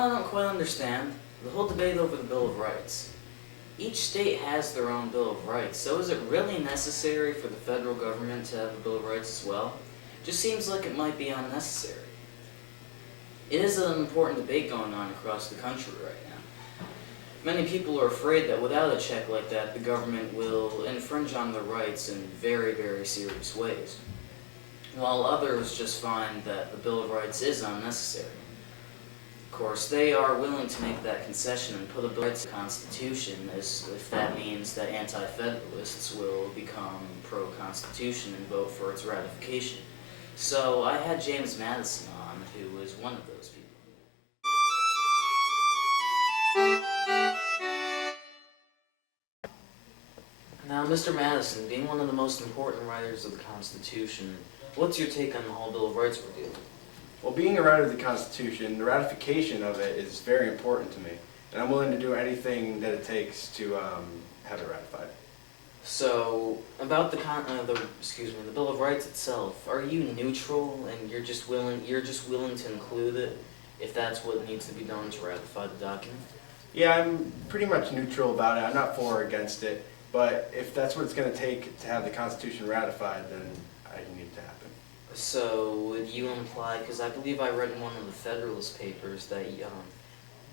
I don't quite understand? The whole debate over the Bill of Rights. Each state has their own Bill of Rights, so is it really necessary for the federal government to have a Bill of Rights as well? Just seems like it might be unnecessary. It is an important debate going on across the country right now. Many people are afraid that without a check like that, the government will infringe on their rights in very, very serious ways, while others just find that the Bill of Rights is unnecessary. Of course, they are willing to make that concession and put a Bill of Rights in the Constitution as if that means that anti-federalists will become pro-Constitution and vote for its ratification. So I had James Madison on, who is one of those people. Now, Mr. Madison, being one of the most important writers of the Constitution, what's your take on the whole Bill of Rights ordeal? Well, being a writer of the Constitution, the ratification of it is very important to me, and I'm willing to do anything that it takes to have it ratified. So, about the Bill of Rights itself, are you neutral and you're just willing to include it if that's what needs to be done to ratify the document? Yeah, I'm pretty much neutral about it. I'm not for or against it, but if that's what it's going to take to have the Constitution ratified, then I need it to happen. So, would you imply, because I believe I read in one of the Federalist papers that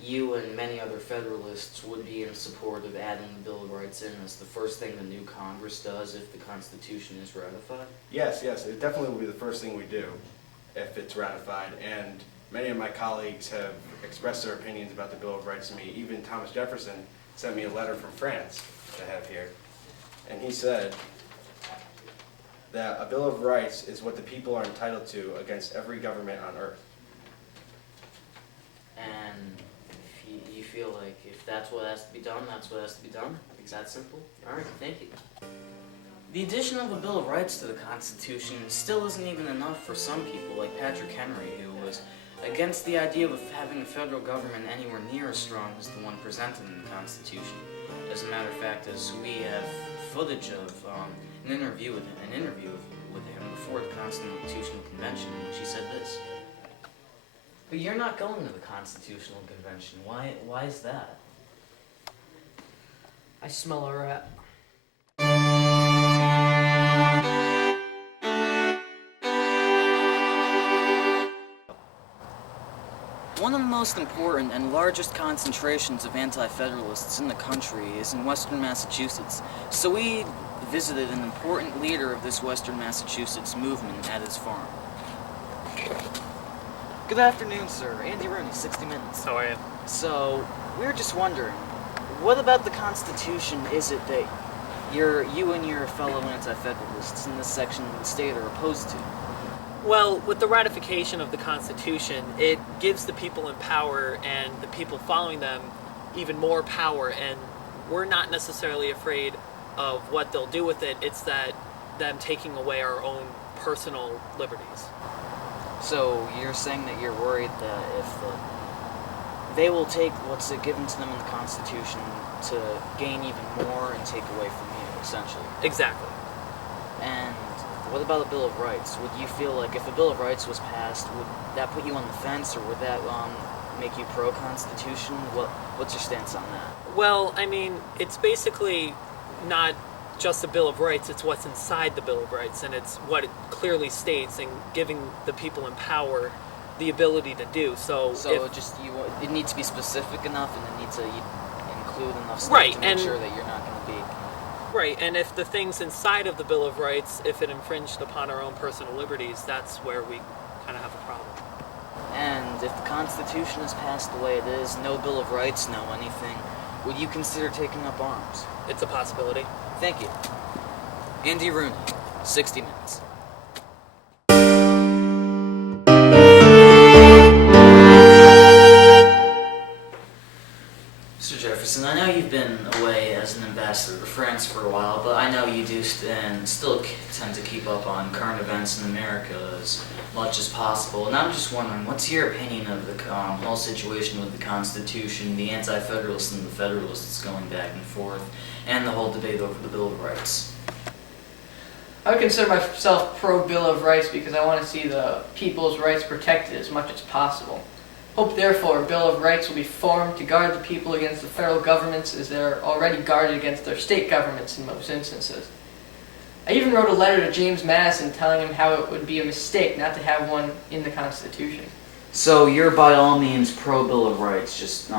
you and many other Federalists would be in support of adding the Bill of Rights in as the first thing the new Congress does if the Constitution is ratified? Yes, it definitely will be the first thing we do if it's ratified, and many of my colleagues have expressed their opinions about the Bill of Rights to me. Even Thomas Jefferson sent me a letter from France that I have here, and he said that a Bill of Rights is what the people are entitled to against every government on earth. And you feel like if that's what has to be done, that's what has to be done? It's that simple? Alright, thank you. The addition of a Bill of Rights to the Constitution still isn't even enough for some people, like Patrick Henry, who was against the idea of having the federal government anywhere near as strong as the one presented in the Constitution. As a matter of fact, as we have footage of an interview with him before the Constitutional Convention, in which he said this. But you're not going to the Constitutional Convention. Why is that? I smell a rat. One of the most important and largest concentrations of anti-federalists in the country is in Western Massachusetts. So we visited an important leader of this Western Massachusetts movement at his farm. Good afternoon, sir. Andy Rooney, 60 Minutes. How are you? So, we were just wondering, what about the Constitution is it that you and your fellow anti-federalists in this section of the state are opposed to? Well, with the ratification of the Constitution, it gives the people in power and the people following them even more power, and we're not necessarily afraid of what they'll do with it. It's that them taking away our own personal liberties. So you're saying that you're worried that if they will take what's given to them in the Constitution to gain even more and take away from you, essentially. Exactly. And what about a Bill of Rights? Would you feel like if a Bill of Rights was passed, would that put you on the fence, or would that make you pro-Constitution? What's your stance on that? Well, I mean, it's basically not just a Bill of Rights, it's what's inside the Bill of Rights, and it's what it clearly states, and giving the people in power the ability to do. So it needs to be specific enough, and it needs to include enough stuff to make sure that you're not going to be... Right, and if the things inside of the Bill of Rights, if it infringed upon our own personal liberties, that's where we kind of have a problem. And if the Constitution is passed the way it is, no Bill of Rights, no anything, would you consider taking up arms? It's a possibility. Thank you. Andy Rooney, 60 Minutes. Mr. Jefferson, I know you've been away as an ambassador to France for a while, but I know you do still tend to keep up on current events in America as much as possible. And I'm just wondering, what's your opinion of the whole situation with the Constitution, the anti-federalists and the federalists going back and forth, and the whole debate over the Bill of Rights? I would consider myself pro-Bill of Rights because I want to see the people's rights protected as much as possible. Hope therefore a Bill of Rights will be formed to guard the people against the federal governments as they are already guarded against their state governments in most instances. I even wrote a letter to James Madison telling him how it would be a mistake not to have one in the Constitution. So you're by all means pro Bill of Rights, just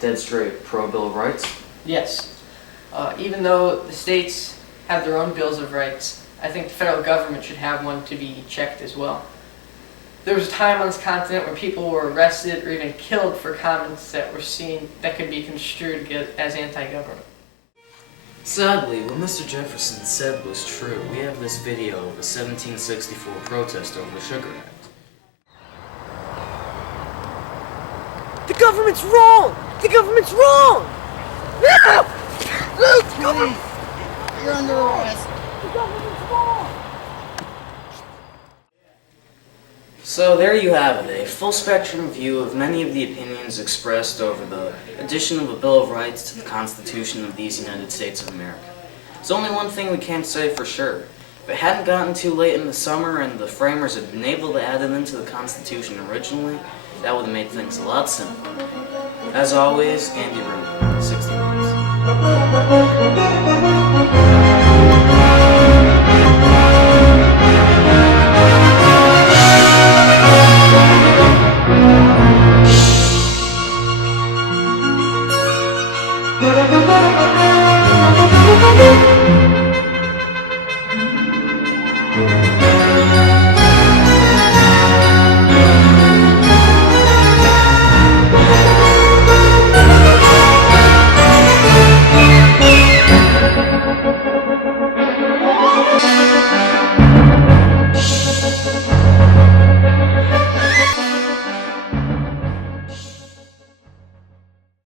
dead straight pro Bill of Rights? Yes. Even though the states have their own bills of rights, I think the federal government should have one to be checked as well. There was a time on this continent where people were arrested or even killed for comments that were seen that could be construed as anti-government. Sadly, what Mr. Jefferson said was true. We have this video of a 1764 protest over the Sugar Act. The government's wrong! The government's wrong! No! Government! You're under arrest. The government's wrong! So there you have it, a full spectrum view of many of the opinions expressed over the addition of a Bill of Rights to the Constitution of these United States of America. There's only one thing we can't say for sure. If it hadn't gotten too late in the summer and the framers had been able to add it into the Constitution originally, that would have made things a lot simpler. As always, Andy Rooney, 60 Minutes.